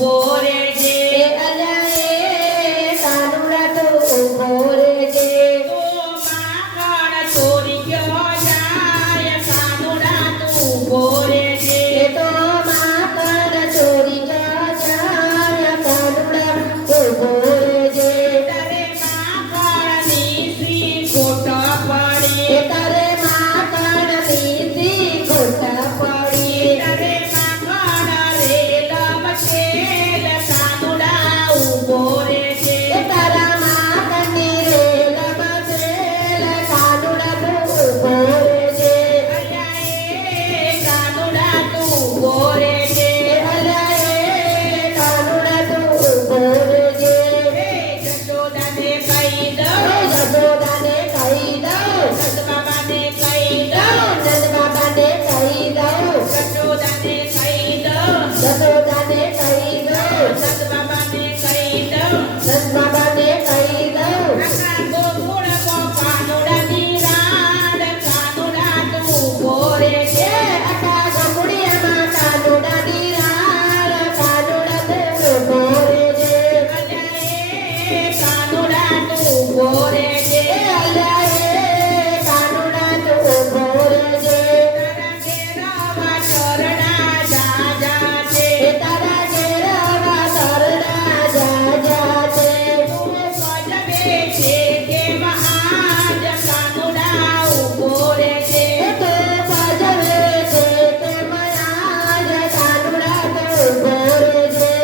ઊભો રહેજે અલ્યા એ કાનુડા તું ઊભો રહેજે તો માખણ ચોરી ગયો જાય કાનુડા તું ઊભો રહેજે તો માખણ ચોરી ગયા જાય કાનુડા ઊભો રહેજે તારે માખણની શ્રી ખોટ પડી તારે માખણની શ્રી ખોટ પડી તારે માખણ રેલ બચેલ કાનુડા ઊભો રહેજે તારા માખણની રેલ બચેલ કાનુડા તું ઊભો રહેજે અલ્યા એ કાનુડા તું ઊભો રહેજે અલ્યા એ કાનુડા તું ઊભો રહેજે જશોદાને કહી દઉં જશોદાને કહી દઉં સદબાબાને કહી દઉં નંદબાબાને કહી દઉં જશોદાને કહી દઉં જશોદાને કહી દઉં સદબાબાને કહી દઉં નંદબાબાને કહી દઉં આખા ગોકુળમાં કાનુડાની રાડ કાનુડા તું ઊભો રહેજે આખા ગોકુળિયામાં કાનુડાની રાડ કાનુડા તું ઊભો રહેજે અલ્યા એ કાનુડા તું ઊભો રહેજે અલ્યા એ કાનુડા તું ઊભો રહેજે તારા ઘેરવા ચરણા જા જા છે તારા ઘેરવા શરણા જા જા છે તું ગજબે છે કે મહાજ કાનુડા ઊભો રહેજે તું ભજવે છે તે મયાજ કાનુડા તું ઊભો રહેજે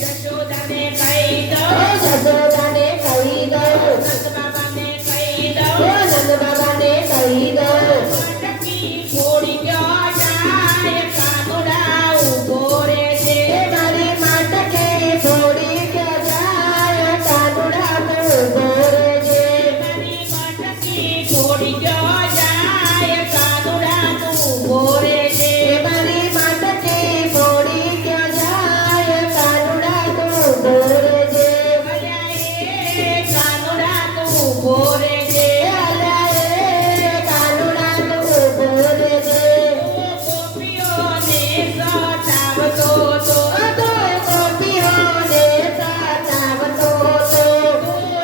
જશોદાને કહી દઉં જશોદાને કહી દઉં સદબાબાને કહી ઓ દઉં નંદબાબાને કહી દઉં મટકી છોડી ગયો જાય કાનુડા ઊભો રહેજે મારી માટકે છોડી કે જાય કાનુડા તું ઊભો રહેજે તારી મટકી છોડી ગયો જાય કાનુડા તું ઊભો રહેજે મારી માટકે છોડી કે જાય કાનુડા તું ઊભો રહેજે અલ્યા એ કાનુડા તું ઊભો રહેજે અલ્યા એ કાનુડા તું ઊભો રહેજે ગોપીઓને સતાવતો તો તો ગોપીઓને સતાવતો તો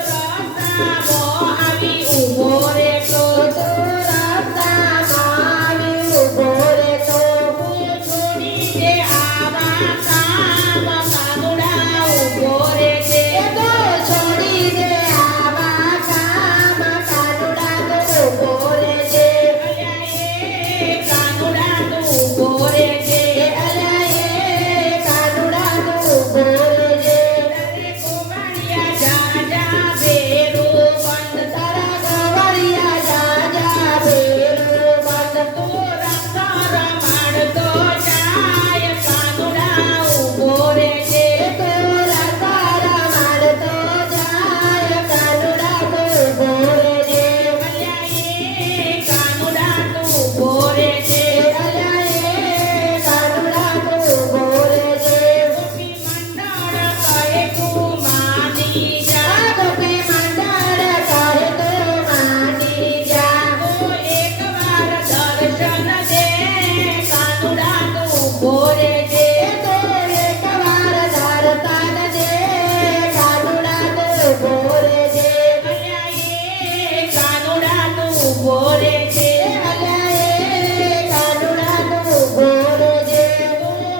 રસ્તામાં આવી ઊભો રહેતો તું રસ્તામાં આવી ઊભો રહેતો છોડી દે આવા કામ કાનુડા ઊભો રહેજે તો છોડી દે આવા કામ કાનુડા તું ઊભો રહેજે અલ્યા એ કાનુડા તું ઊભો રહેજે અલ્યા એ કાનુડા તું ઊભો રહેજે તારે કોવાડિયા જા જા ભેરું બંધ તારા ગવરિયા જા જા ભેરું બંધ તું રસ્તા રમાડતો જાય કાનુડા ઊભો રહેજે તું રસારા મારતો જાય કાનુડા તું ઊભો રહેજે અલ્યા એ કાનુડા તું ઊભો રહેજે અલ્યા એ કાનુડા તું ઊભો રહેજે ગોપી મંડળ કહે તું માની જા આ ગોપી મંડળ કરે તું માની જા તો એકવાર દર્શન દે કાનુડા તું ઊભો રહેજે તો એકવાર ધરતાન દે કાનુડા તું ઊભો રહેજે અલ્યા એ કાનુડા તું ઊભો રહેજે અલ્યા એ કાનુડા તું ઊભો રહેજે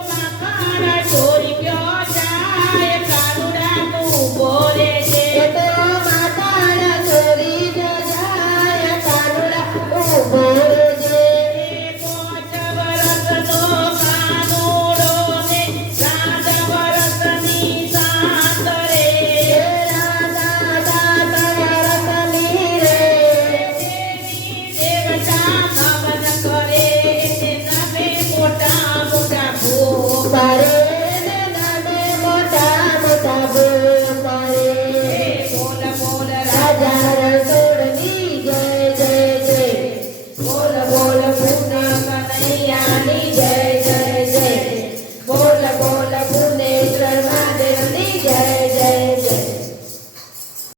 માખણ ચોરી ગયો જાય કાનુડા તું ઊભો રહેજે તો માતાણ ચોરી ન જાય કાનુડા તું ઊભો રહેજે પાંચ વરસનો કાનુડો ને 7 વરસની સાત રે રાધા દાત વરસની રે દેવી દેવતા નમન કરે તે નવે મોટા મોટા ભૂપ કરે ને નામે મોટા મોટા